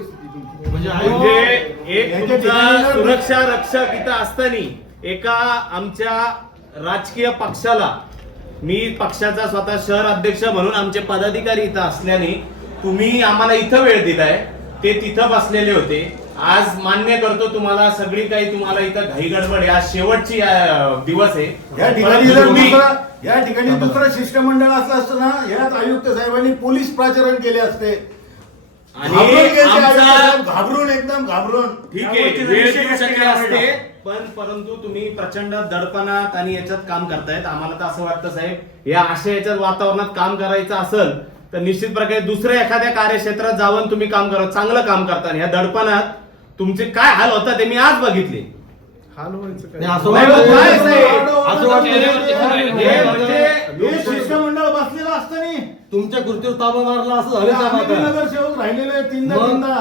परिस्थिती तुमची? म्हणजे म्हणजे एक तुमचा सुरक्षा रक्षक इथं असताना एका आमच्या राजकीय पक्षाला मी पक्षाचा स्वतः शहर अध्यक्ष म्हणून आमचे पदाधिकारी इथं असल्याने तुम्ही आम्हाला इथं वेळ दिलाय. ते तिथं बसलेले होते. आज मान्य करतो तुम्हाला सगळी काही तुम्हाला इथं घाई गडबड आहे. आज शेवटची अं, दिवस आहे. या ठिकाणी जर तुम्ही- दुसरं या ठिकाणी दुसरं शिष्टमंडळ असलं असतं ना यात आयुक्त साहेबांनी पोलीस प्राचरण केले असते. आणि घाबरून एकदम घाबरून ठीक आहे वेळ देऊ असते? पण परंतु तुम्ही प्रचंड दडपणात आणि याच्यात काम करतायत. आम्हाला तर असं वाटतं साहेब या अशा याच्यात वातावरणात काम करायचं असेल तर निश्चित प्रकारे दुसऱ्या एखाद्या कार्यक्षेत्रात जाऊन तुम्ही काम करा चांगलं काम करता. या दडपणात तुमचे काय हाल होता ते मी आज बघितले. नाही, वाटतं- काय साहेब? असं वाटतं- हे म्हणजे हे शिष्टमंडळ बसलेलं असताना तुमच्या कृतीवर ताबा मारला असं झालं आम्ही? नगरसेवक राहिलेले तीनदा मग? तीनदा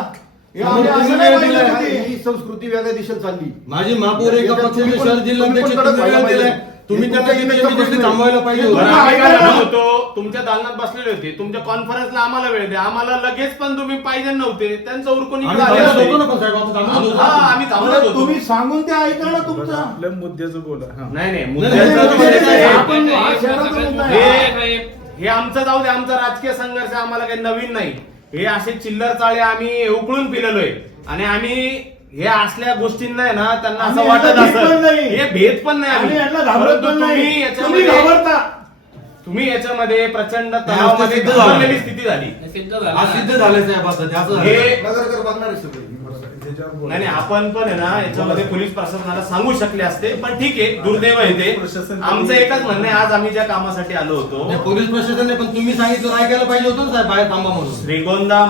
हे तुम्ही वेळ दिलाय. ही संस्कृती वेगळ्या दिशेत चालली माझी महापौर एका पक्षाचे तुम्ही पण- शहर जिल्हाध्यक्ष तुम्ही पण तुम्ही कडक वेळ व्हायला दिलाय पाहिजे. तुम्ही हे त्यांना तुमच्या थांबवायला पाहिजे हे होतं. बरं, तुम्ही आम्ही काय ऐकायला- म्हणत होतो तुमच्या दालनात बसलेले होते तुमच्या कॉन्फरन्सला आम्हाला वेळ द्या आम्हाला लगेच पण तुम्ही पाहिजे नव्हते त्यांचं उरकून इकडे आम्ही आले थांबत होते. होतो ना पण साहेब, आपण थांबत होतो. हा आम्ही थांबत बरं, होतो तुम्ही सांगून ते ऐका ना तुमचं आपल्या मुद्द्याचं बोला हा. नाही नाही नाही, मुद्द्याचा नाही, हे आमचं जाऊ दे आमचा राजकीय संघर्ष आम्हाला काही नवीन नाही. हे असे चिल्लर चाळे आम्ही उकळून पिलेलोय. आणि आम्ही हे असल्या गोष्टींना आहे ना त्यांना असं वाटत यांना भीत पण असं नाही. हे भेद पण नाही आम्ही. घाबरत परंतु तुम्ही याच्यामध्ये घाबरता. तुम्ही याच्यामध्ये प्रचंड नाही, तणावामध्ये सिद्ध झालं. घाबरलेली स्थिती झाली सिद्ध झालं आज सिद्ध झालंय साहेब आता ते असं झालं. हे नगरकर बघणार आहे सगळे ह्याच्यावर बोला. नाही नाही आपण पण आहे ना याच्यामध्ये पोलीस प्रशासनाला सांगू शकले असते पण ठीक आहे दुर्दैव आहे ते प्रशासन- आमचं एकच म्हणणं आहे आज आम्ही ज्या कामासाठी आलो होतो नाही, पोलीस प्रशासनाने पण तुम्ही सांगितलं ऐकायला पाहिजे होतं ना साहेब बाहेर थांबा म्हणून श्रीगोंदा